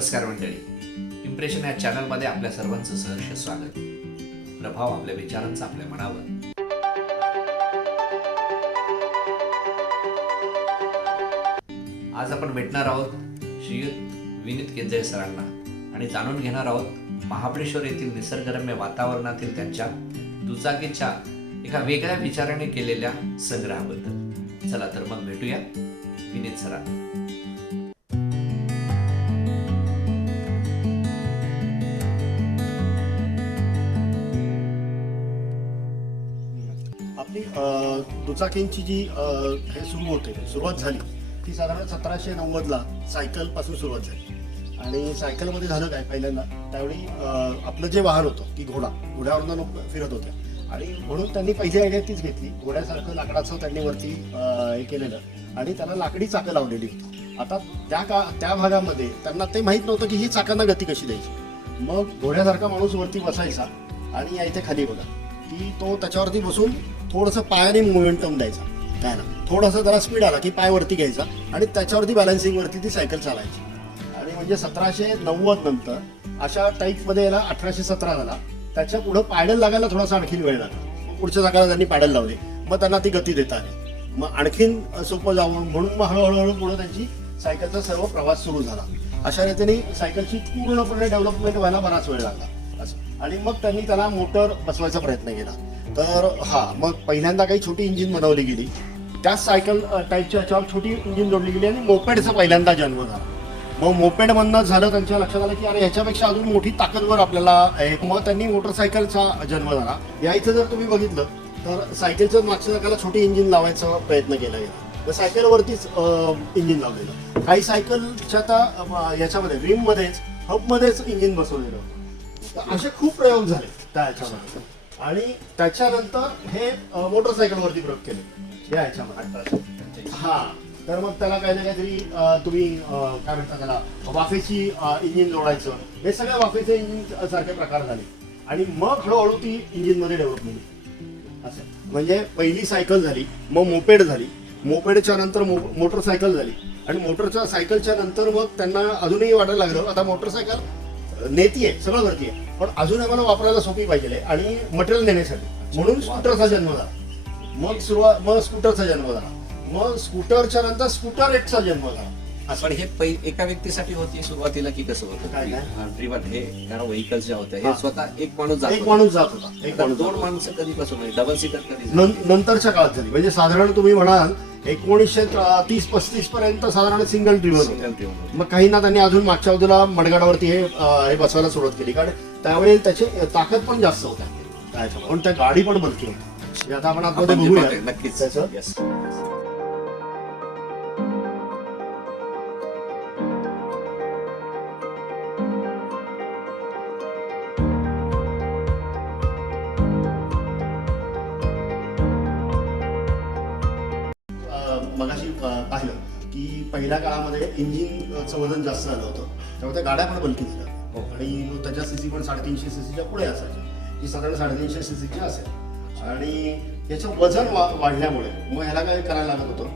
नमस्कार मंडळी, इम्प्रेशन या चॅनलमध्ये आपल्या सर्वांचं सहर्ष स्वागत. प्रभाव आपल्या विचारांचा आपल्या मनावर. आज आपण भेटणार आहोत श्रीयुत विनीत केंजळे सरांना आणि जाणून घेणार आहोत महाबळेश्वर येथील निसर्गरम्य वातावरणातील त्यांच्या दुचाकीच्या एका वेगळ्या विचाराने केलेल्या संग्रहाबद्दल. चला तर मग भेटूया विनीत सरांना. आपली दुचाकींची जी हे सुरुवात झाली ती साधारण 1790ला सायकलपासून सुरुवात झाली. आणि सायकलमध्ये झालं काय, पहिल्यांदा त्यावेळी आपलं जे वाहन होतं की घोड्यावरनं लोक फिरत होते आणि म्हणून त्यांनी पहिली आयडिया तीच घेतली. घोड्यासारखं लाकडाचं त्यांनी वरती हे केलेलं आणि त्याला लाकडी चाकं लावलेली होती. आता त्या भागामध्ये त्यांना ते माहीत नव्हतं की ही चाकांना गती कशी द्यायची. मग घोड्यासारखा माणूस वरती बसायचा आणि या इथे खाली बघा की तो त्याच्यावरती बसून थोडंसं पायाने मोमेंटम द्यायचा, काय ना थोडासा जरा स्पीड आला की पाय वरती घ्यायचा आणि त्याच्यावरती बॅलन्सिंगवरती ती सायकल चालायची. आणि म्हणजे 1790 नंतर अशा टाईपमध्ये याला 1817 झाला. त्याच्या पुढं पॅडल लागायला थोडासा आणखीन वेळ लागला. पुढच्या जागाला त्यांनी पॅडल लावले, मग त्यांना ती गती देता आली. मग आणखीन सोपं जावं म्हणून मग हळूहळू पुढे त्यांची सायकलचा सर्व प्रवास सुरू झाला. अशा रीतीने सायकलची पूर्णपणे डेव्हलपमेंट व्हायला बराच वेळ लागला असं. आणि मग त्यांनी त्याला मोटर बसवायचा प्रयत्न केला. तर मग पहिल्यांदा काही छोटी इंजिन बनवली गेली, त्याच सायकल टाईपच्या ह्याच्यावर छोटी इंजिन जोडली गेली आणि मोपेडचा पहिल्यांदा जन्म झाला. मग मोपेडमधनं झालं त्यांच्या लक्षात आलं की अरे ह्याच्यापेक्षा अजून मोठी ताकदवर आपल्याला आहे. मग त्यांनी मोटरसायकलचा जन्म झाला. या इथं जर तुम्ही बघितलं तर सायकलच्या मागच्या चाकाला छोटी इंजिन लावायचा प्रयत्न केला गेला, तर सायकलवरतीच इंजिन लावलेलं. काही सायकलच्या आता याच्यामध्ये रिममध्येच हबमध्येच इंजिन बसवलेलं होतं. तर असे खूप प्रयोग झाले त्या ह्याच्यामध्ये. आणि त्याच्यानंतर हे मोटरसायकलवरती प्रयोग केले या ह्याच्यामध्ये. तर मग त्याला काही ना काहीतरी तुम्ही काय म्हणता त्याला वाफेची इंजिन जोडायचं, हे सगळ्या वाफेचे इंजिन सारखे प्रकार झाले. आणि मग हळूहळू ती इंजिनमध्ये डेव्हलपमेंट असं. म्हणजे पहिली सायकल झाली, मग मोपेड झाली, मोपेडच्या नंतर मोटरसायकल झाली आणि मोटरच्या सायकलच्या नंतर मग त्यांना अजूनही वाटायला लागलं आता मोटरसायकल नेती आहे, सगळं करते आहे, पण अजून आम्हाला वापरायला सोपी पाहिजे आणि मटेरियल नेण्यासाठी, म्हणून स्कूटरचा जन्म झाला. मग स्कूटरचा जन्म झाला. मग स्कूटरच्या नंतर स्कूटर एकचा जन्म झाला. पण हे एका व्यक्तीसाठी होती सुरुवातीला की कसं होतं? काय ड्रिव्हन हे कारण व्हेकल्स ज्या होत्या हे स्वतः एक माणूस जात होता. दोन माणसं कधीपासून डबल सीटर कधी नंतरच्या काळात झाली. म्हणजे साधारण तुम्ही म्हणाल 1930-35 पर्यंत साधारण सिंगल ड्रिव्हन. मग काहींना त्यांनी अजून मागच्या बाजूला मडगाडावरती हे बसवायला सुरुवात केली, कारण त्यावेळी त्याची ताकद पण जास्त होत्या, पण त्या गाडी पण बलकी होती. आता आपण आतमध्ये बघूया नक्कीच त्याचं. मगाशी पाहिलं की पहिल्या काळामध्ये इंजिनचं वजन जास्त झालं होतं, त्यामुळे त्या गाड्या पण बलकी झाल्या. आणि त्याच्या सीसी पण 350 सीसीच्या पुढे असायची, जी साधारण 350 सीसीची असेल. आणि याचं वजन वाढल्यामुळे मग ह्याला काय करायला लागत होतं,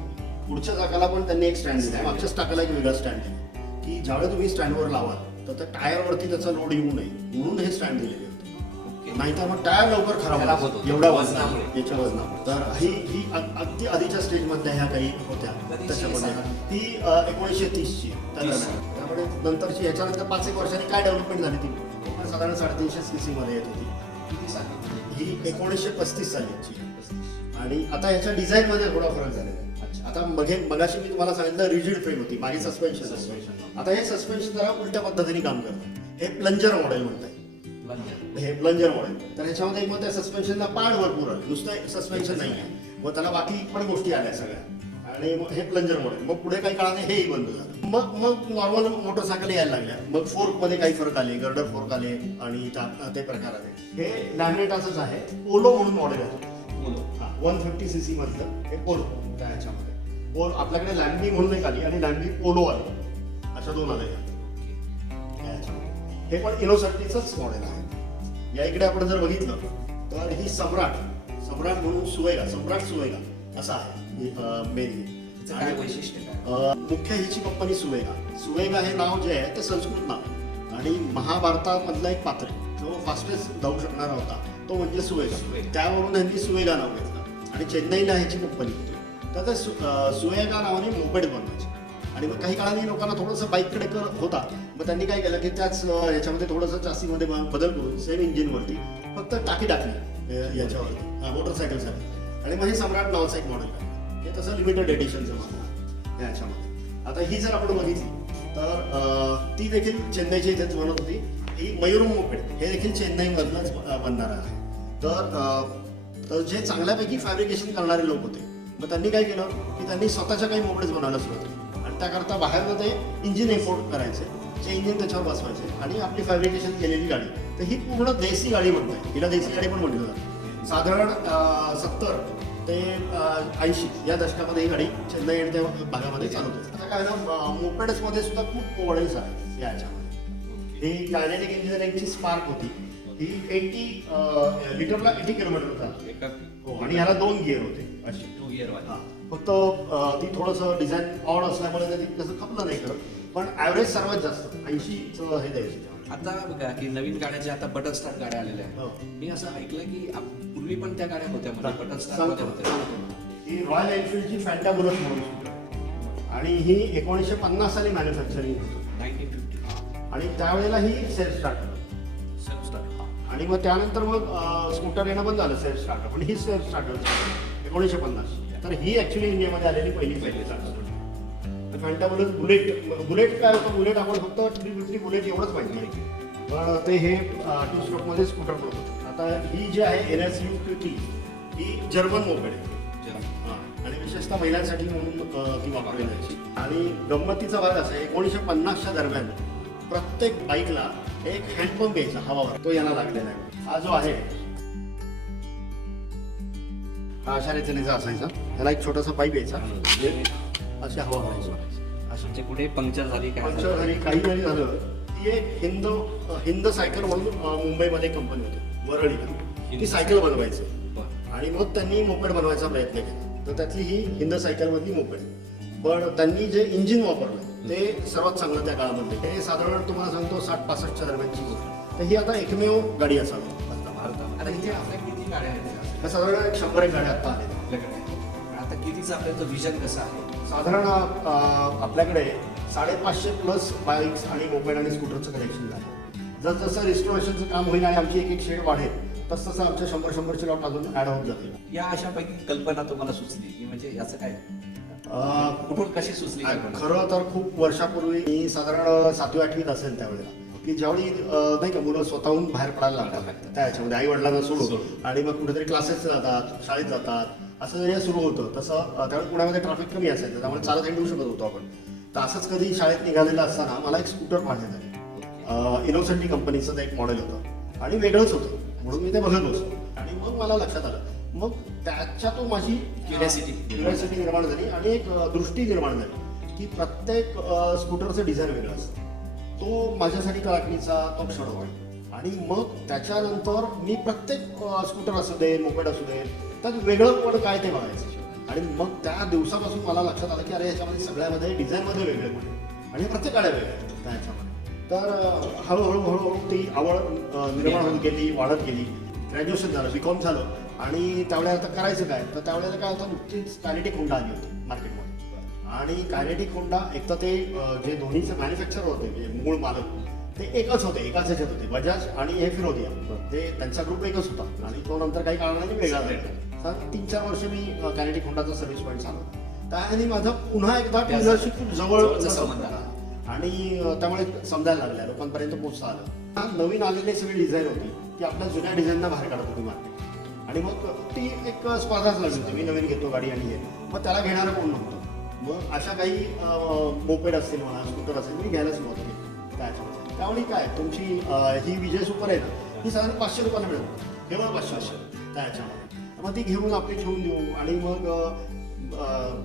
पुढच्या चाकाला पण त्यांनी एक स्टँड दिला, मागच्याच टाकाला एक वेगळा स्टँड दिला की ज्यावेळेस तुम्ही स्टँडवर लावाल तर त्या टायरवरती त्याचा लोड येऊ नये म्हणून हे स्टँड दिलेले होते. नाहीतर मग टायर लवकर खराब होतो एवढ्या वजनामुळे, याच्या वजनामुळे. तर ही अगदी आधीच्या स्टेजमधल्या ह्या काही होत्या. त्याच्यामध्ये ती 1930ची. त्यामुळे नंतरची याच्यानंतर 5-1 वर्षांनी काय डेव्हलपमेंट झाली ती साधारण 350 सीसी मध्ये येत होती. ही 1935 सालीची. आणि आता ह्याच्या डिझाईन मध्ये थोडा फरक झालेला आहे. आता मगाशी मी तुम्हाला सांगितलं रिजिड फ्रेम होती, मागे सस्पेन्शन. आता हे सस्पेन्शन जरा उलट्या पद्धतीने काम करतं. हे प्लंजर मॉडेल म्हणतात. हे प्लंजर मॉडेल. तर ह्याच्यामध्ये मग त्या सस्पेन्शनला पार्ट भरपूर आले, नुसतं सस्पेन्शन नाही आहे, मग त्याला बाकी पण गोष्टी आल्या सगळ्या. आणि मग हे प्लंजर मॉडेल. मग पुढे काही काळाने हेही बंद झालं. मग नॉर्मल मोटरसायकल यायला लागल्या. मग फोर्कमध्ये काही फरक आले, गर्डर फोर्क आले आणि ते प्रकार आले. हे लॅमिनेटाचंच आहे, पोलो म्हणून मॉडेल आहे. 150 सीसी मधलं हे पोलो. त्या ह्याच्यामध्ये पोलो आपल्याकडे लॅम्बी म्हणून एक आली आणि लॅम्बी पोलो आली, अशा दोन आल्या. हे पण इनोसर्टीचंच मॉडेल आहे. या इकडे आपण जर बघितलं तर ही सम्राट म्हणून सम्राट सुवेगा असा आहे मेन. काय वैशिष्ट्य? मुख्य हिची कंपनी सुवेगा. सुवेगा हे नाव जे आहे ते संस्कृत नाव आहे. आणि महाभारतामधला एक पात्र आहे जो फास्टेस्ट धावू शकणारा होता तो म्हणजे सुवेगा. त्यावरून यांनी सुवेगा नाव घेतलं आणि चेन्नईला ह्याची कंपनी होती. तर ते सुवेगा नावाने मोपेड बनवायचे. आणि मग काही काळाने लोकांना थोडंसं बाईककडे होता, मग त्यांनी काय केलं की त्याच ह्याच्यामध्ये थोडंसं चासीमध्ये बदल करून सेम इंजिनवरती फक्त टाकी टाकली याच्यावरती मोटरसायकलसाठी. आणि मग हे सम्राट नावाचं एक मॉडेल आहे, हे तसं लिमिटेड एडिशनचं मॉडेल या ह्याच्यामध्ये. आता ही जर आपण बघितली तर ती देखील चेन्नईची इथेच बनत होती. ही मयूरम मोपेड हे देखील चेन्नईमधनंच बनणार आहे. तर जे चांगल्यापैकी फॅब्रिकेशन करणारे लोक होते, मग त्यांनी काय केलं की त्यांनी स्वतःच्या काही मोपेड्स बनवायला सुरुवात केली. आणि त्याकरता बाहेरनं ते इंजिन इम्पोर्ट करायचे, जे इंजिन त्याच्यावर बसवायचे आणि आपली फॅब्रिकेशन केलेली गाडी. तर ही पूर्ण देसी गाडी म्हणते, हिला देसी गाडी पण म्हटलं जातं. साधारण 70 ते 80 या दशकामध्ये ही गाडी चेन्नई आणि त्या भागामध्ये चालवते. आता काय ना मोपेड्समध्ये सुद्धा खूप मॉडेल्स आहेत या ह्याच्यामध्ये. ही कायनेटिक इंजिनिअरिंगची स्पार्क होती. ही 80 लिटरला 80 किलोमीटर होता. हो, आणि ह्याला 2 गिअर होते अशी. 2 गिअर वाली. फक्त ती थोडंसं डिझाईन ऑड असल्यामुळे ते तसं खपलं नाही करत, पण ॲव्हरेज सर्वात जास्त 80चं हे द्यायचं. आता बघा की नवीन गाड्या ज्या आता बटन स्टार्ट गाड्या आलेल्या हो. आहेत, मी असं ऐकलं की पूर्वी पण त्या गाड्या होत्या बटन स्टार्ट सांगतो होत्या. ही रॉयल एनफिल्डची फॅन्टा बुलेट म्हणून होती. आणि ही 1950 साली मॅन्युफॅक्चरिंग होती. 1950 आणि त्यावेळेला ही सेल्फ स्टार्टर. Self start. आणि मग त्यानंतर मग स्कूटर येणं बंद झालं सेल्फ स्टार्टर, पण ही सेल्फ स्टार्टर 1950. तर ही ॲक्च्युली इंडियामध्ये आलेली पहिली स्टार्टर. फॅन्टा बुलेट काय होतं, बुलेट आपण फक्त ट्रिपली बुलेट एवढंच माहिती आहे, पण ते हे 2 स्ट्रोकमध्ये स्कूटर बनवतं. आता ही जी आहे NSU-QT ही जर्मन मोपेड आहे. आणि विशेषतः महिलांसाठी म्हणून ती वापरली जायची. आणि गंमतीचा भाग असा आहे, 1950च्या दरम्यान प्रत्येक बाईकला एक हँडपंप यायचा हवावर, तो यांना लागलेला आहे. हा जो आहे हा अशा रीतीने असायचा, त्याला एक छोटासा पाईप यायचा, अशी हवा भरायची. म्हणजे कुठे पंक्चर झाली काय पंक्चर झाली काही नाही झालं, ती एक हिंद सायकल म्हणून मुंबईमध्ये कंपनी होती वरळीला, ती सायकल बनवायची. आणि मग त्यांनी मोपेड बनवायचा प्रयत्न केला. तर त्यातली ही हिंद सायकलमधली मोपेड. पण त्यांनी जे इंजिन वापरलं ते सर्वात चांगलं त्या काळामध्ये. हे साधारण तुम्हाला सांगतो 60-65च्या दरम्यानची गोष्ट. तर ही आता एकमेव गाडी असावी भारतात. आता इथे आपल्या किती गाड्या आहेत? साधारण 100 गाड्या आता आल्या आपल्याकडे. आता कितीचं आपल्याचं विजन कसं आहे? साधारण आपल्याकडे 550 प्लस बाईक्स आणि मोपेड आणि स्कूटरचं कलेक्शन झालं. जसं रिस्टोरेशनचं काम होईल आणि आमची एक शेड वाढेल तसं आमच्या 100 लॉट अजून ॲड होत जातील. या अशापैकी कल्पना तुम्हाला सुचली की म्हणजे याचं काय कुठून कशी सुचली? खरं तर खूप वर्षापूर्वी मी साधारण 7वी-8वीत असेल त्यावेळेला, की ज्यावेळी नाही का मुलं स्वतःहून बाहेर पडायला लागतात त्या ह्याच्यामध्ये आई वडिलांना सोडून, आणि मग कुठेतरी क्लासेस जातात, शाळेत जातात, असं जरी सुरू होतं. तसं त्यावेळी पुण्यामध्ये ट्रॅफिक कमी असायचं, त्यामुळे चालत येऊ शकत होतो आपण. तर असंच कधी शाळेत निघालेलं असताना मला एक स्कूटर पाहिजे झाले. इनोसेंटी कंपनीचं ते एक मॉडेल होतं आणि वेगळंच होतं, म्हणून मी ते बघत बसलो. आणि मग मला लक्षात आलं, मग त्याच्यातून माझी क्युरियोसिटी निर्माण झाली आणि एक दृष्टी निर्माण झाली की प्रत्येक स्कूटरचं डिझाईन वेगळं असतं. तो माझ्यासाठी कलाकृतीचा तो क्षण होता. आणि मग त्याच्यानंतर मी प्रत्येक स्कूटर असू दे, मोपेड असू दे, तर वेगळं पण काय ते बघायचं. आणि मग त्या दिवसापासून मला लक्षात आलं की अरे ह्याच्यामध्ये सगळ्यामध्ये डिझाईनमध्ये वेगळे पण आणि प्रत्येक गाड्या वेगळ्या आहेत त्याच्यामध्ये. तर हळूहळू ती आवड निर्माण होत गेली, वाढत गेली. ग्रॅज्युएशन झालं, BCom झालं आणि त्यावेळेला आता करायचं काय, तर त्यावेळेला काय होतं, नुकतीच कायनेटिक होंडा आली होती मार्केटमध्ये. आणि कायनेटिक होंडा एक तर ते जे दोन्हीचे मॅन्युफॅक्चर होते म्हणजे मूळ मालक ते एकच होते, एकाच ह्याच्यात होते, बजाज आणि हे फिरोदिया. ते त्यांचा ग्रुप एकच होता आणि तो नंतर काही कारणाने वेगळा झाला. 3-4 वर्ष मी कायनेटिक होंडाचा सर्व्हिस पॉईंट चालवला. त्याने माझा पुन्हा एकदा टू व्हीलरशी खूप जवळ संबंध आला आणि त्यामुळे समजायला लागल्या, लोकांपर्यंत पोहोचता आलं. नवीन आलेली सगळी डिझाईन होती ती आपल्या जुन्या डिझाईनना बाहेर काढत होती मार्केट. आणि मग ती एक स्पर्धाच लागली होती, मी नवीन घेतो गाडी आणि हे, मग त्याला घेणारं कोण नव्हतं. मग अशा काही मोपेड असतील म्हणा, स्कूटर असेल, मी घ्यायला सुरुवात केली त्याच्यामध्ये. त्यामुळे काय तुमची ही विजय सुपर आहे ना, ही साधारण 500 रुपयाला मिळत, केवळ 500 त्याच्यामध्ये. मग ती घेऊन आपली ठेवून देऊ आणि मग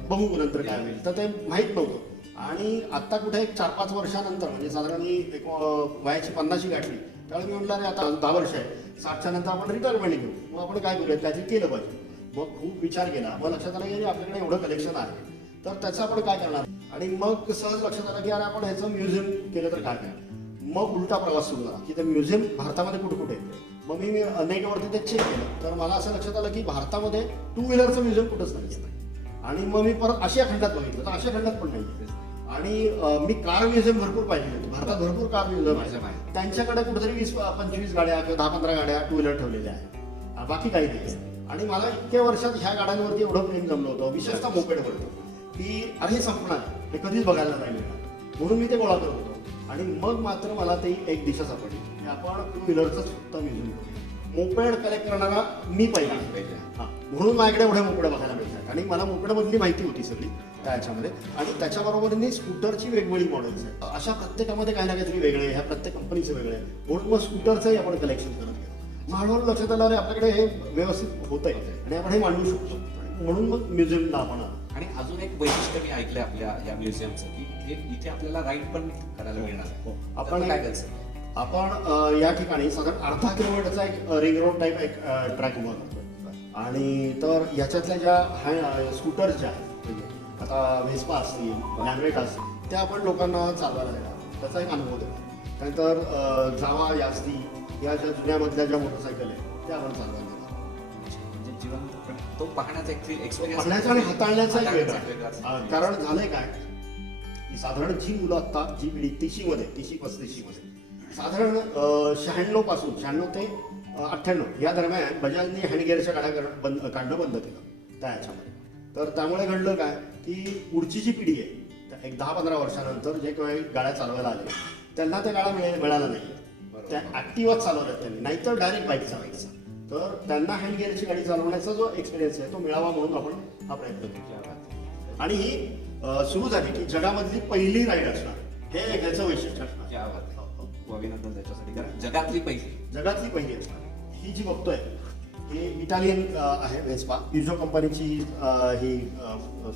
बघू नंतर काय होईल, तर ते माहीत नव्हतं. आणि आत्ता कुठे एक 4-5 वर्षानंतर म्हणजे साधारण मी एक वयाची 50शी गाठली त्यावेळी मी म्हटलं अरे आता 10 वर्ष आहे, 60च्या नंतर आपण रिटायरमेंट घेऊ, मग आपण काय करूया, काहीतरी केलं पाहिजे. मग खूप विचार केला, मग लक्षात आलं की आपल्याकडे एवढं कलेक्शन आहे तर त्याचं आपण काय करणार. आणि मग सहज लक्षात आलं की अरे आपण ह्याचं म्युझियम केलं तर काय काय. मग उलटा प्रवास सुरू झाला की ते म्युझियम भारतामध्ये कुठे कुठे आहे. मग मी नेटवरती ते चेक केलं तर मला असं लक्षात आलं की भारतामध्ये 2 व्हीलरचं म्युझियम कुठंच नाही. आणि मग मी परत आशिया खंडात बघितलं तर आशिया खंडात पण नाही. आणि मी कार म्युझियम भरपूर पाहिजे होते. भारतात भरपूर कार म्युझियम आहे. त्यांच्याकडे कुठेतरी 20-25 गाड्या किंवा 10-15 गाड्या 2 व्हीलर ठेवलेल्या आहेत, बाकी काही नाही. आणि मला इतक्या वर्षात ह्या गाड्यांवरती एवढं प्रेम जमलं होतं, विशेषतः मोपेडवरती, की अरे हे संपणार आहे, हे कधीच बघायला नाही मिळणार, म्हणून मी ते गोळा करत होतो. आणि मग मात्र मला ती एक दिशा सापडली की आपण 2 व्हीलरचं फक्त म्युझियम करू. मोपेड कलेक्ट करणारा मी पहिला. हां, म्हणून माझ्याकडे एवढे मोपेड बघायला मिळतात. आणि मला मोपेडमधली माहिती होती सगळी त्याच्यामध्ये. आणि त्याच्याबरोबरनी स्कूटरची वेगवेगळी मॉडेल्स आहेत. अशा प्रत्येकामध्ये काही ना काहीतरी वेगळे आहे, ह्या प्रत्येक कंपनीचे वेगळे आहे. म्हणून मग स्कूटरचंही आपण कलेक्शन करत गेलो. मग हळूहळू लक्षात आलं अरे आपल्याकडे हे व्यवस्थित होत आहे आणि आपण हे मांडू शकतो. म्हणून मग म्युझियमला आपण आलो. आणि अजून एक वैशिष्ट्य मी ऐकलंय आपल्या या म्युझियमचं की हे इथे आपल्याला राईड पण करायला मिळणार आहे. आपण काय करायचं? आपण या ठिकाणी साधारण 1/2 किलोमीटरचा एक रिंग रोड टाईप एक ट्रॅक उभा करतो. आणि तर याच्यातल्या ज्या स्कूटर्स ज्या आहेत, म्हणजे आता व्हेस्पा असतील, लॅम्ब्रेट असतील, त्या आपण लोकांना चालवायला देणार, त्याचा एक अनुभव देणार. त्यानंतर जावा, यास्ती या ज्या जुन्यामधल्या ज्या मोटरसायकल आहेत त्या आपण चालवायला देणार. म्हणजे जीवन तो पाहण्याचा एक एक्सपिरियन्स पाहण्याचा आणि हाताळण्याचा एक वेगळा. कारण झालंय काय की साधारण जी मुलं आता जी पिढी 30-35 मध्ये साधारण 96 पासून 96 ते 98 या दरम्यान बजाजने हँडगिअरच्या गाड्या काढणं बंद केलं त्या ह्याच्यामध्ये. तर त्यामुळे घडलं काय की पुढची जी पिढी आहे एक 10-15 वर्षानंतर जे काही गाड्या चालवायला आले त्यांना त्या गाड्या मिळाल्या नाही. त्या ऍक्टिव्हाच चालवल्यात त्यांनी, नाहीतर डायरेक्ट बाईक चालवायचा. तर त्यांना हँडगिअरची गाडी चालवण्याचा जो एक्सपिरियन्स आहे तो मिळावा म्हणून आपण हा प्रयत्न केला. आणि ही सुरू झाली की जगामधली पहिली राईड असणार, हे ह्याचं वैशिष्ट्य असणार. अभिनंदन त्याच्यासाठी, कारण जगातली पहिली असणार. ही जी बघतोय ही इटालियन आहे व्हेस्पा, पिझो कंपनीची ही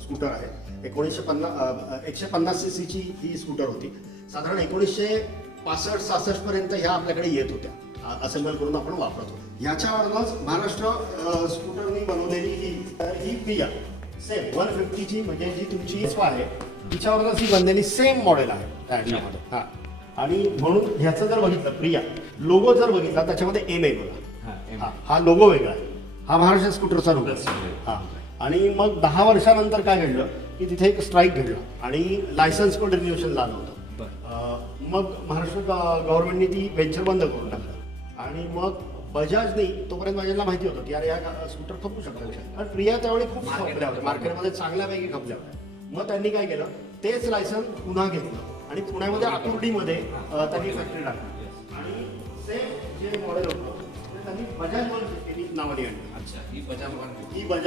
स्कूटर आहे. 150 cc ची ही स्कूटर होती. साधारण 1965-66 पर्यंत ह्या आपल्याकडे येत होत्या, असेंबल करून आपण वापरत होतो. ह्याच्यावरच महाराष्ट्र स्कूटरनी बनवलेली ही प्रिया सेम 150 ची, म्हणजे जी तुमची व्हेस्पा आहे तिच्यावरच ही बनलेली सेम मॉडेल आहे त्याच्यामध्ये. हा, आणि म्हणून ह्याचं जर बघितलं प्रिया लोगो जर बघितला त्याच्यामध्ये एम आहे बघा. हा लोगो वेगळा आहे, हा महाराष्ट्र स्कूटरचा लोगो. हा, आणि मग 10 वर्षानंतर काय घडलं की तिथे एक स्ट्राईक घडला आणि लायसन्स पण रिन्युएशन झालं होतं. मग महाराष्ट्र गव्हर्नमेंटनी ती व्हेंचर बंद करून टाकलं. आणि मग बजाजने, तोपर्यंत बजाजला माहिती होतं की अरे या स्कूटर खपू शकतात, पण प्रिया त्यावेळी खूप खपल्या होत्या, मार्केटमध्ये चांगल्यापैकी खपल्या होत्या. मग त्यांनी काय केलं, तेच लायसन्स पुन्हा घेतलं आणि पुण्यामध्ये आकुर्डीमध्ये त्यांनी फॅक्टरी टाकली. आणि सेम जे मॉडेल होतं ते त्यांनी बजाज 150 नावाने आणलं. अच्छा, ही बजाज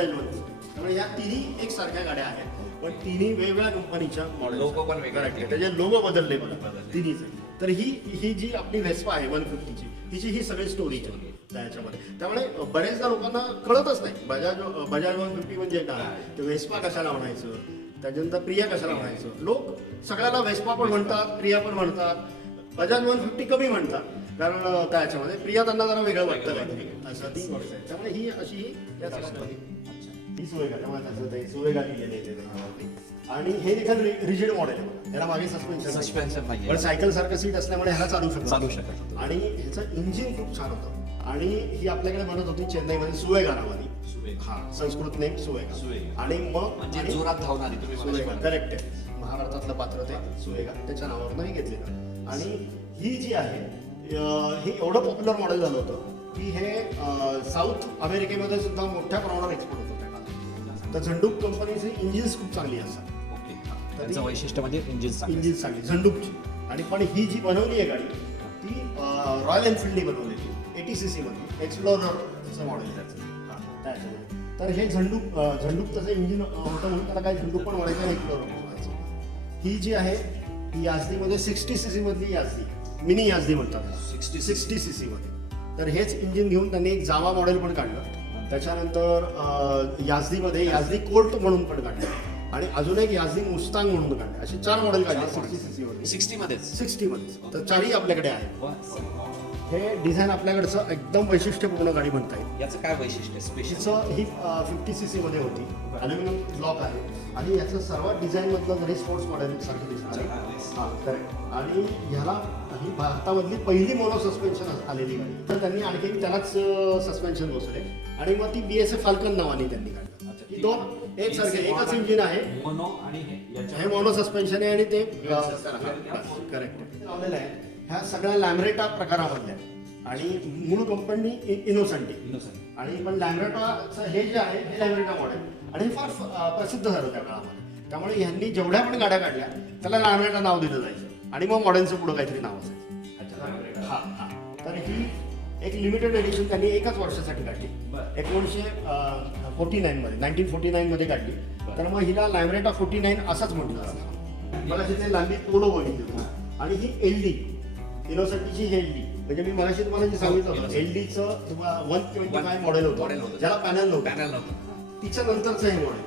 150. त्यामुळे या तिन्ही एकसारख्या गाड्या आहेत, पण तिन्ही वेगवेगळ्या कंपनीच्या मॉडेल. लोगो पण वेगळा, त्याचे लोगो बदलले बघा तिन्हीचे. तर ही जी आपली व्हेस्पा आहे 150 ची, हिची ही सगळी स्टोरी आहे त्याच्यामध्ये. त्यामुळे बऱ्याचदा लोकांना कळतच नाही बजाज 150 म्हणजे काय, ते व्हेस्पा कशाला म्हणायचं, त्याच्यानंतर प्रिया कशाला म्हणायचं. लोक सगळ्याला व्हेस्पा पण म्हणतात, प्रिया पण म्हणतात, बजाज 150 कमी म्हणतात, कारण त्याच्यामध्ये प्रिया त्यांना जरा वेगळं वाटतं काहीतरी असं ती गोष्ट आहे. त्यामुळे ही अशी ही सुवेगा, त्यामुळे त्याचं ते सुवेगा लिहिलेले आहे. आणि हे देखील रिजिड मॉडेल आहे, याला मागे सस्पेन्शन नाही, पण सायकल सारखं सीट असल्यामुळे ह्याला चालू शकत. आणि ह्याचं इंजिन खूप छान होतं. आणि ही आपल्याकडे बनत होती चेन्नईमध्ये सुवेगा नावानी. हा, संस्कृत नेम सुवेगा. आणि मग म्हणजे जोरात धावणारी तुम्ही सुवेगा करेक्ट आहे, महाभारतातलं पात्र ते सुवेगा, त्याच्या नावावरनं हे घेतलेलं. आणि ही जी आहे हे एवढं पॉप्युलर मॉडेल झालं होतं की हे साऊथ अमेरिकेमध्ये सुद्धा मोठ्या प्रमाणावर एक्सपोर्ट होतं. तर झंडूक कंपनीची इंजिन्स खूप चांगली असतात. त्यांचं वैशिष्ट्य म्हणजे इंजिन चांगली झंडूकची. आणि पण ही जी बनवली आहे गाडी ती रॉयल एनफिल्डनी बनवलेली 80 cc मध्ये एक्सप्लोररचं मॉडेल त्याचं. त्याच्यामध्ये तर हे झंडूक तसं इंजिन होतं म्हणून त्याला काही झंडूक पण म्हणायचं आणि एक्सप्लोरर म्हणायचं. ही जी आहे ही याझदीमध्ये 60 cc मधली याझदी, मिनी याझदी म्हणतात त्याला, 60 cc मध्ये. तर हेच इंजिन घेऊन त्यांनी एक जावा मॉडेल पण काढलं. त्याच्यानंतर याझदीमध्ये याझदी कोल्ट म्हणून पण काढलं. आणि अजून एक याझदी मुस्तांग म्हणून काढले. असे 4 मॉडेल काढले 60 cc मध्ये. 60 मध्येच. 60 मध्ये तर 4ही आपल्याकडे आहे. हे डिझाईन आपल्याकडचं एकदम वैशिष्ट्यपूर्ण गाडी म्हणता येईल. याचं काय वैशिष्ट्य स्पेशल? तिचं ही 50cc मध्ये होती, अल्युमिनियम ब्लॉक आहे आणि याचं सर्वात डिझाईन मधलं जरी स्पोर्ट्स मॉडेल सारखं दिसणार आहे. हां करेक्ट. आणि ह्याला ही भारतामधली पहिली मोनो सस्पेन्शन आलेली गाडी. तर त्यांनी आणखी त्यालाच सस्पेन्शन बसवले आणि मग ती BSF फाल्कन नावाने त्यांनी काढलं. ही दोन एकसारखे एकच इंजिन आहे. मोनो आणि हे मोनो सस्पेन्शन आहे आणि ते करेक्ट लावलेलं आहे. ह्या सगळ्या लॅमरेटा प्रकारामधल्या आणि मूळ कंपनी इनोसंटी आणि पण लॅमरेटाचं हे जे आहे हे लॅमरेटा मॉडेल आणि हे फार प्रसिद्ध झालं त्या काळामध्ये. त्यामुळे ह्यांनी जेवढ्या पण गाड्या काढल्या त्याला लॅमरेटा नाव दिलं जायचं आणि मग मॉडेलचं पुढं काहीतरी नाव असायचं. हा हा. तर ही एक लिमिटेड एडिशन त्यांनी एकाच वर्षासाठी काढली 1949 मध्ये काढली. तर मग हिला लॅमरेटा 49 असाच म्हटलं जातं. मला तिथे लांबी तोडो बघितली आणि ही LD इनोसंटीची LD म्हणजे मी मगाशी तुम्हाला जे सांगितलं होतं LDचं 125 मॉडेल होतं ज्याला पॅनल नव्हतं. तिच्या नंतरचं हे मॉडेल.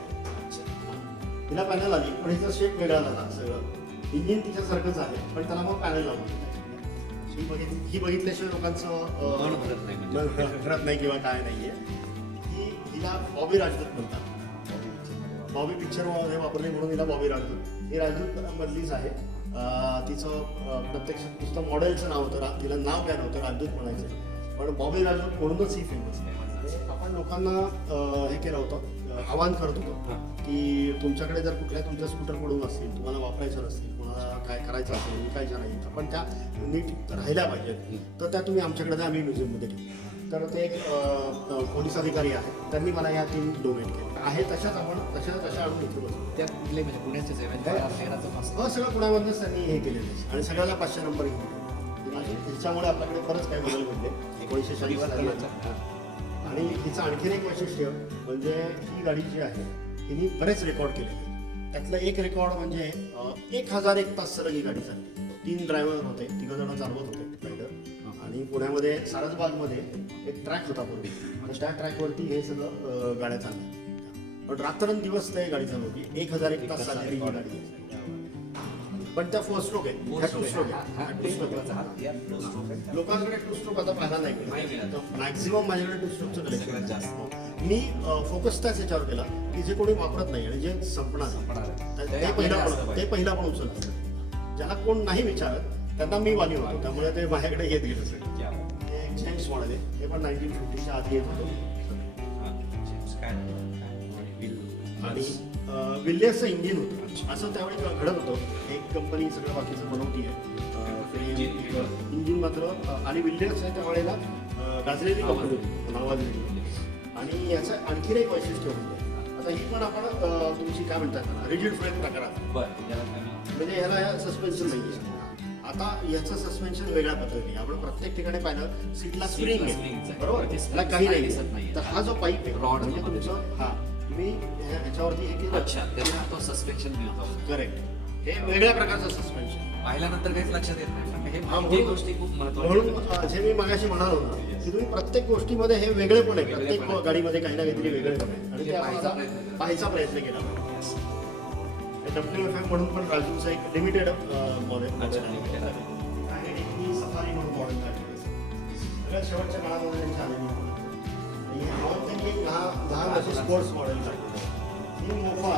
तिला पॅनल आली पण हिचा शेप वेगळा झाला. सगळं इंजिन तिच्यासारखंच आहे पण त्याला मग पॅनल लावलं. ही बघितल्याशिवाय लोकांचं भरत नाही किंवा काय नाहीये. हिला बॉबी राजदूत म्हणतात. बॉबी पिक्चर मध्ये वापरले म्हणून हिला बॉबी राजदूत. ही राजदूत मधलीच आहे. तिचं प्रत्यक्षात नुसतं मॉडेलचं नाव होतं, तिला नाव काय नव्हतं, राजदूत म्हणायचं. पण बॉबी राजदूत म्हणूनच ही फेमस आहे. आपण लोकांना हे केलं होतं, आवाहन करत होतो की तुमच्याकडे जर कुठल्या तुमच्या स्कूटर पडून असतील, तुम्हाला वापरायचं नसतील, तुम्हाला काय करायचं असेल विकायच्या नाही पण त्या नीट राहिल्या पाहिजेत तर त्या तुम्ही आमच्याकडे द्या, आम्ही म्युझियममध्ये ठेवू. तर ते एक पोलीस अधिकारी आहेत त्यांनी मला या 3 डोनेट केले आहे. तशाच आपण तशा आणून इथे बसतो. त्या कुठले म्हणजे पुण्याचेच आहे? सगळं पुण्यामध्येच त्यांनी हे केलेलं आहे आणि सगळ्याला 500 नंबर घेतले. त्याच्यामुळे आपल्याकडे बरंच काही बदल घडले 1940 आणि तिचं आणखीन एक वैशिष्ट्य म्हणजे ही गाडी जी आहे तिने बरेच रेकॉर्ड केलेले. त्यातलं एक रेकॉर्ड म्हणजे 1001 तास सलग ही गाडी चालली. 3 ड्रायव्हर होते, 3 जण चालवत होते रायडर. आणि पुण्यामध्ये सारसबागमध्ये एक ट्रॅक होता पूर्वी. तर त्या ट्रॅकवरती हे सगळं गाड्या चालल्या. पण रात्रंदिवस त्या गाडी चालवली. 1001 तास चाललेली ही गाडी. पण त्या 4 स्ट्रोक आहे, ह्या 2 स्ट्रोक आहे. लोकांकडे 2 स्ट्रोक आता पाहायला नाही मिळत. मॅक्झिमम माझ्याकडे 2 स्ट्रोकचं कलेक्शन जास्त. मी फोकस त्याच याच्यावर केला की जे कोणी वापरत नाही आणि जे संपणार ते पहिला पण उचलतात. ज्याला कोण नाही विचारत त्यांना मी वाली होतो, त्यामुळे ते माझ्याकडे येत गेलं सगळं. हे जेम्स मॉडेल आहे, हे पण 1950च्या आधी येत होतं. आणि विल्यर्सचं इंजिन होतं असं त्यावेळी घडत होतं. एक कंपनी सगळं बाकीचं बनवती आहे इंजिन मात्र. आणि विल्यर्स आहे त्यावेळेला गाजलेली कंपनी होती, नावाजलेली. आणि याचं आणखीन एक वैशिष्ट्य होतं. आता ही पण आपण तुमची काय म्हणतात रिजिड फ्रेम प्रकारात म्हणजे ह्याला सस्पेन्शन नाही आहे. आता याचं सस्पेन्शन वेगळ्या पद्धतीने आपण प्रत्येक ठिकाणी पाहिलं सीटला स्प्रिंग आहे बरोबर, त्याला काही नाही. तर हा जो पाईप आहे रॉड म्हणजे तुमचं हा मी ह्याच्यावरती हे केलं तो सस्पेन्शन मिळतो. करेक्ट. हे वेगळ्या प्रकारचं सस्पेन्शन पाहिल्यानंतर काहीच लक्षात येत नाही. हे गोष्टी खूप महत्त्वाच्या. म्हणून जे मी मागाशी म्हणालो ना की तुम्ही प्रत्येक गोष्टीमध्ये हे वेगळे पण आहे. प्रत्येक गाडीमध्ये काही ना काहीतरी वेगळे पण आहे आणि ते आपण आता पाहायचा प्रयत्न केला. WFM म्हणून पण राजूचं एक लिमिटेड मॉडेल आहे. सफारी म्हणून मॉडेल काढलेलं सगळ्यात शेवटच्या काळामध्ये त्यांची आलेली आणि त्यांनी एक लहान अशी स्पोर्ट्स मॉडेल काढलेली. ही मोफा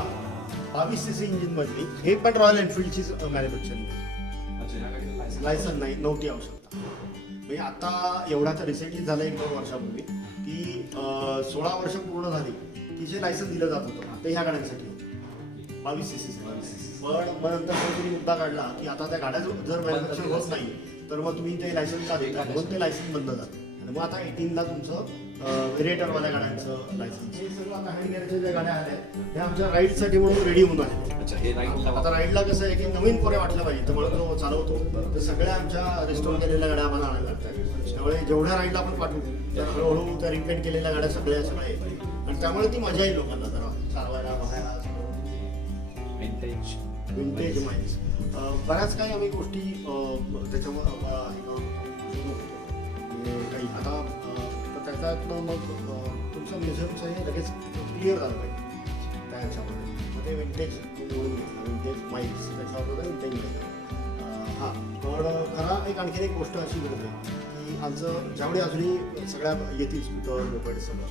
22cc इंजिन मधली. हे पण रॉयल एनफिल्डचीच मॅन्युफॅक्चरिंग. लायसन नव्हती आवश्यकता. म्हणजे आता एवढा तर रिसेंटली झालं 1-2 वर्षापूर्वी की 16 वर्ष पूर्ण झाली की जे लायसन दिलं जात होतं ते ह्या गाड्यांसाठी 22cc. पण मग नंतर कोणतरी मुद्दा काढला की आता त्या गाड्या जर मॅन्युफॅक्चर होत नाही तर मग तुम्ही ते लायसन का देता, म्हणून ते लायसन बंद झालं. आणि मग आता 18ला तुमचं व्हेरिएटरवाल्या गाड्यांचं लायसन्स. हे सगळं आता हँड गॅरेजच्या ज्या गाड्या आल्या ह्या आमच्या राईडसाठी म्हणून रेडी होऊन आहेत. आता राईडला कसं आहे की नवीन पोरे वाटलं पाहिजे तर म्हणून जो चालवतो तर सगळ्या आमच्या रिस्टोर केलेल्या गाड्या आम्हाला आणायला लागतात. त्यामुळे जेवढ्या राईडला आपण पाठवू तर हळूहळू त्या रिपेंट केलेल्या गाड्या सगळ्या येतील आणि त्यामुळे ती मजा येईल लोकांना जरा चालवायला बघायला. विंटेज माइन्स बऱ्याच काही आम्ही गोष्टी त्याच्यावर काही आता त्याच्यातनं मग तुमचं म्युझियमचं हे लगेच क्लिअर झालं पाहिजे त्या ह्याच्यामध्ये. मग ते विंटेज माइन्स त्याच्यावर विंटेज माइन्स. हां पण खरा एक आणखी एक गोष्ट अशी घडते की आमचं ज्यावेळी अजूनही सगळ्या येतील स्कूटर मोबाईल सगळं,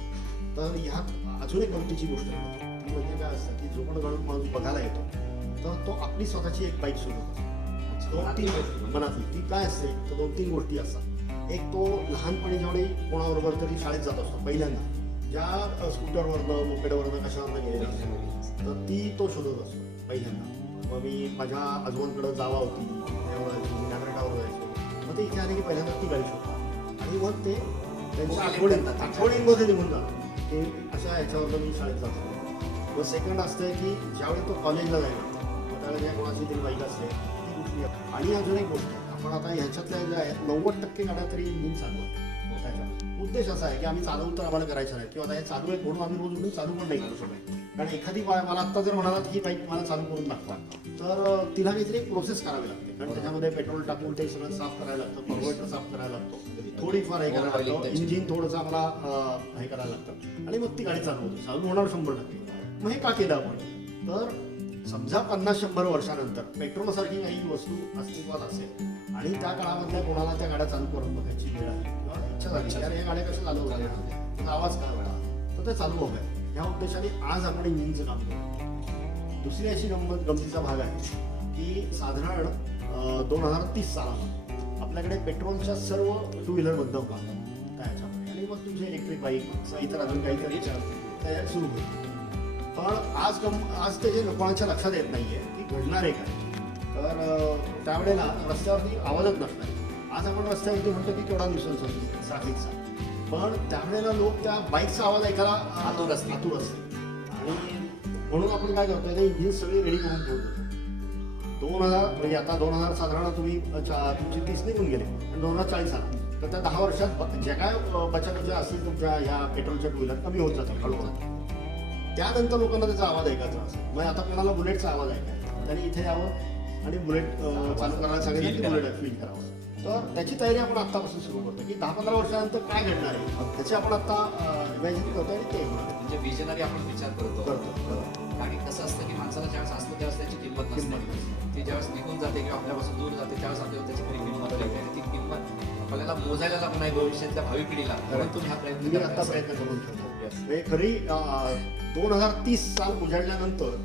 तर ह्यात अजून एक गमतीची गोष्ट घडते. ती म्हणजे काय असतं की जो पण गणून माणूस बघायला येतो तर तो आपली स्वतःची एक बाईक सोडतो. मनातली ती काय असते तर 2-3 गोष्टी असतात. एक तो लहानपणी ज्यावेळी कोणाबरोबर तरी शाळेत जात असतो पहिल्यांदा ज्या स्कूटरवरनं मोपेडवरनं कशावरनं गेलेली असते तर ती तो शोधत असतो पहिल्यांदा. मग मी माझ्या आजोबांकडे जावा होती त्यावर जायचो, मी नागरिकावर जायचो. मग ते इथे आले की पहिल्यांदा ती गाडी शोधतो आणि मग ते त्यांच्या आठवणींमध्ये निघून जातं की अशा ह्याच्यावरनं मी शाळेत जातो. मग सेकंड असतं की ज्यावेळी तो कॉलेजला जायला मग त्यावेळी ज्या कोणाची तरी बाईक असते ती कुठली. आणि अजून एक गोष्ट आपण आता ह्याच्यातल्या ज्या आहेत 90% गाड्या तरी इंजिन चालवतो. त्याचा उद्देश असा आहे की आम्ही चालवून तर आम्हाला करायचं नाही किंवा आता हे चालू आहे म्हणून आम्ही रोज उठून चालू पण नाही करू शकत. कारण एखादी मला आत्ता जर म्हणाला ही बाईक मला चालू करून दाखवा तर तिला काहीतरी प्रोसेस करावी लागते. कारण त्याच्यामध्ये पेट्रोल टाकून ते सगळं साफ करायला लागतं, कार्बोरेटर साफ करायला लागतो, थोडीफार हे करायला लागतं, इंजिन थोडंसं आम्हाला हे करायला लागतं आणि मग ती गाडी चालू होते. चालू होणार 100%. मग हे का केलं आपण तर समजा 50-100 वर्षानंतर पेट्रोलसारखी काही वस्तू अस्तित्वात असेल आणि त्या काळामधल्या कोणाला त्या गाड्या चालू करून बघायची वेळ आली किंवा इच्छा झाली यार या गाड्या कशा चालू होत्या त्याचा आवाज काय वेळा तर ते चालू हव्या ह्या उद्देशाने आज आपण इंजिनचं काम करतो. दुसरी अशी गमतीचा भाग आहे की साधारण 2030 सालामध्ये आपल्याकडे पेट्रोलच्या सर्व 2 व्हीलर बंद होणार त्या ह्याच्यामध्ये आणि मग तुमचे इलेक्ट्रिक बाईक इतर अजून काहीतरी तयार सुरू होईल. पण आज त्याचे कोणाच्या लक्षात येत नाहीये की घडणार आहे काय. तर त्यावेळेला रस्त्यावरती आवाजच नसणार. आज आपण रस्त्यावरती म्हणतो की केवढा न्यूसन्स होतो ट्रॅफिकचा, पण त्यावेळेला लोक त्या बाईकचा आवाज ऐकायला आतुर असते. आणि म्हणून आपण काय करतोय ते इंजिन सगळी रेडी करून ठेवतो. 2000 म्हणजे आता 2000 साधारण तुम्ही तुमची 30 निघून गेले आणि 2040 आला तर त्या 10 वर्षात ज्या काय बचत ज्या असतील तुमच्या ह्या पेट्रोलच्या 2 व्हीलर कमी होत जातात हळूहळू. त्यानंतर लोकांना त्याचा आवाज ऐकायचा असेल. मग आता कोणाला बुलेटचा आवाज ऐकायचा त्यांनी इथे यावं आणि बुलेट चालू करायला सांगितलं की बुलेट फील करावं. तर त्याची तयारी आपण आत्तापासून सुरू करतो की 10-15 वर्षानंतर काय घडणार आहे त्याची आपण आता इमॅजिन करतो आणि ते म्हणजे विजनरी आपण विचार करतो. आणि कसं असतं की माणसाला ज्यावेळेस असतं त्यावेळेस त्याची किंमत नसते. ती ज्यावेळेस निघून जाते किंवा आपल्यापासून दूर जाते त्यावेळेस आपल्याला त्याची खरी किंमत कळते आणि ती किंमत आपल्याला मोजायला लागून नाही भविष्यातल्या भावी पिढीला. म्हणून तुम्ही हा प्रयत्न करून ठेवतो. म्हणजे खरी 2030 साल उजाडल्यानंतर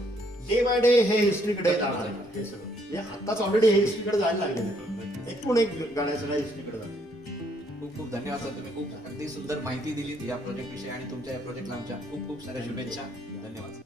डे बाय डे हे हिस्ट्रीकडे जाणार आहे. हे सगळं म्हणजे आताच ऑलरेडी हे हिस्ट्रीकडे जायला लागलेलं आहे. एकूण एक गाड्या सगळ्या हिस्ट्रीकडे जाते. खूप खूप धन्यवाद सर. तुम्ही खूप अगदी सुंदर माहिती दिलीत या प्रोजेक्ट विषयी आणि तुमच्या या प्रोजेक्टला आमच्या खूप खूप साऱ्या शुभेच्छा. धन्यवाद.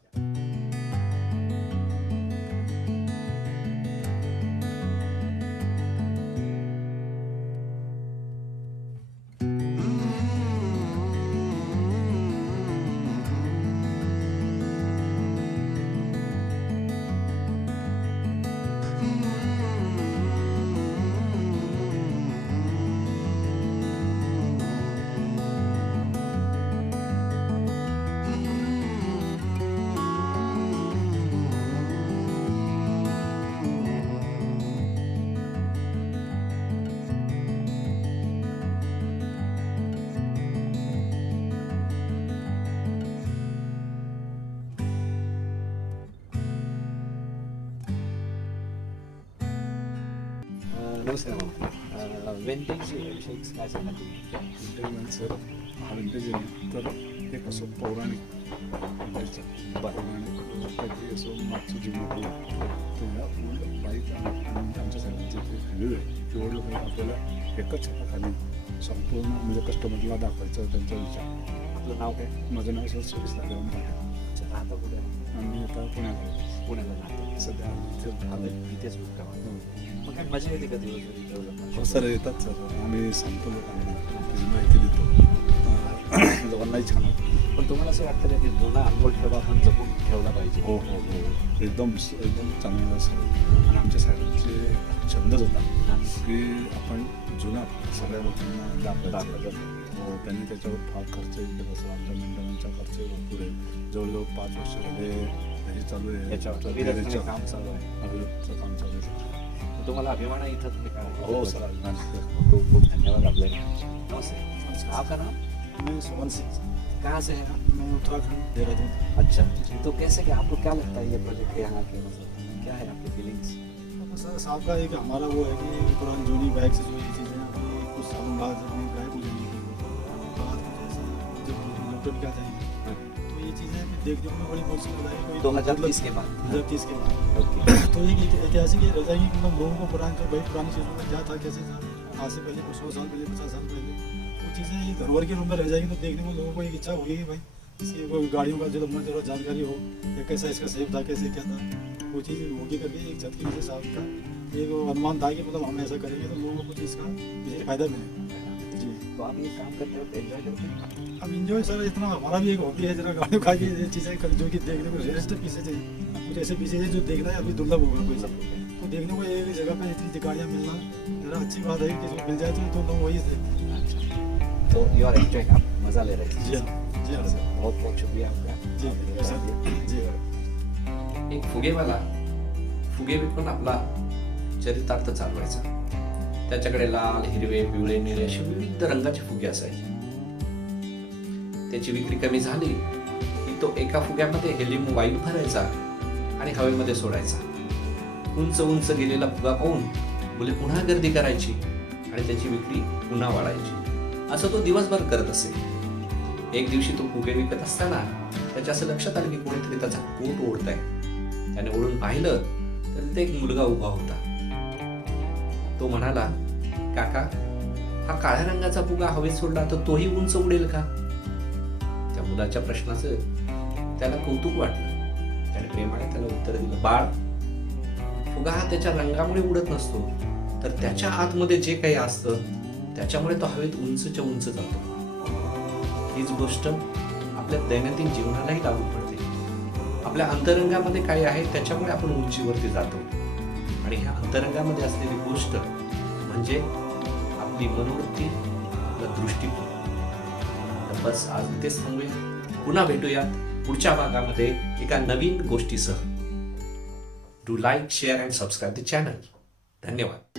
नमस्कार. वेंटेज विषयी काय सांगा तुम्ही? सर हा विंटेज तर एक असं पौराणिक काहीतरी असं मागचं जे मोठं त्या बाईक आणि आमच्या सगळ्यांचे जे व्ह्यू आहे तेवढं काही आपल्याला एकच छताखाली संपूर्ण म्हणजे कस्टमरला दाखवायचं त्यांचा विचार. आपलं नाव काय? माझं नाव सर सुरेश नागराम पाटील. राहता कुठे? आम्ही आता पुण्याला राहतो. सध्या इथे आलं इथेच मग काय मजा येते का दिवस? हो सर येतात सर. आम्ही सांगतो लोकांना त्याची माहिती देतो लोकांनाही छान वाटतं. पण तुम्हाला असं वाटतं का की जुना अनमोल ठेवा आपण जपून ठेवला पाहिजे? हो हो हो एकदम चांगलं सर. आणि आमच्या साहेबांचे छंदच होता की आपण जुना सगळ्या लोकांना दाखवायचं. हो त्यांनी त्याच्यावर फार खर्च केला सर. आमच्या मेंटेनन्सचा खर्च भरपूर आहे. जवळजवळ 5 वर्ष झाले हे चालू आहे. याच्यावर काम चालू आहे. अभिरतचं काम चालू आहे. तुम्हाला अभिमान आहे इथं तुम्ही काय? हो सर. खूप खूप धन्यवाद आपले. नमस्ते. आपका नाम? मैं सुमन सिंह. कहाँ से हैं? मैं उत्तराखंड देहरादून. अच्छा. तो कैसे क्या आपको क्या लगता है ये प्रोजेक्ट यहाँ के मतलब क्या है आपकी फीलिंग्स? सर साहब का एक हमारा वो है कि पुरानी जूनी बाइक से जो के आ जाएंगे। तो ये चीज़ें देखने में बड़ी मुश्किल है कोई 2030 के बाद 2030 के बाद। ओके तो एक ऐतिहासिक ये रह जाएगी कि मतलब लोगों को पुरानी चीज़ों में क्या था कैसे था आज से पहले 100 साल पहले 50 साल पहले वो चीज़ें ये धरोहर के रूप में रह जाएगी। तो देखने को लोगों को एक इच्छा होगी कि भाई इसकी कोई गाड़ियों का जो लंबा जरूरत जानकारी हो या कैसा इसका सेफ था कैसे क्या था वो चीज़ होगी करके एक छत के नीचे साहब का एक अनुमान था कि मतलब हम ऐसा करेंगे तो लोगों को इसका विशेष फायदा मिलेगा। जी तो आप ये काम करते हो एंजॉय करते हैं? अब इंजॉय सर इतना हमारा भी एक हॉबी है जरा गाड़ियों का ये चीज़ें जो कि देखने को रेस्ट पीसेज है कुछ ऐसे पीसेज है जो देखना है अभी दुर्लभ होगा कोई सब तो देखने को एक जगह पे इतनी गाड़ियाँ मिलना जरा अच्छी बात है कि जो मिल जाए तो लोग वही थे। तो यू आर एंजॉय, आप मजा ले रहे हैं। जी हाँ जी हाँ सर बहुत बहुत शुक्रिया आपका। जी सर जी एक फुगे विकून आपला चरितार्थ चालवायचा। त्याच्याकडे लाल हिरवे पिवळे निळे असे विविध रंगाचे फुगे असायचे। त्याची विक्री कमी झाली की तो एका फुग्यामध्ये हेलियम वायू भरायचा आणि हवेमध्ये सोडायचा। उंच उंच गेलेला फुगा पाहून मुले पुन्हा गर्दी करायची आणि त्याची विक्री पुन्हा वाढायची। असं तो दिवसभर करत असे। एक दिवशी तो फुगे विकत असताना त्याच्या असं लक्षात आलं की कोणीतरी त्याचा कोट ओढताय। त्याने ओढून पाहिलं तर तिथे एक मुलगा उभा होता। तो म्हणाला, काका हा काळ्या रंगाचा फुगा हवेत सोडला तर तोही उंच उडेल का? त्या मुलाच्या प्रश्नाचं त्याला कौतुक वाटलं। त्याने प्रेमाने त्याला उत्तर दिलं, बाळ फुगा हा त्याच्या रंगामुळे उडत नसतो तर त्याच्या आतमध्ये जे काही असतं त्याच्यामुळे तो हवेत उंचच्या उंच जातो। हीच गोष्ट आपल्या दैनंदिन जीवनालाही लागू पडते। आपल्या अंतरंगामध्ये काय आहे त्याच्यामुळे आपण उंचीवरती जातो आणि ह्या अंतरंगामध्ये असलेली गोष्ट म्हणजे आपली मनोवृत्ती, आपला दृष्टिकोन। तर बस आज इथेच थांबूया, पुन्हा भेटूयात पुढच्या भागामध्ये एका नवीन गोष्टीसह। Do like, share and subscribe the channel. धन्यवाद।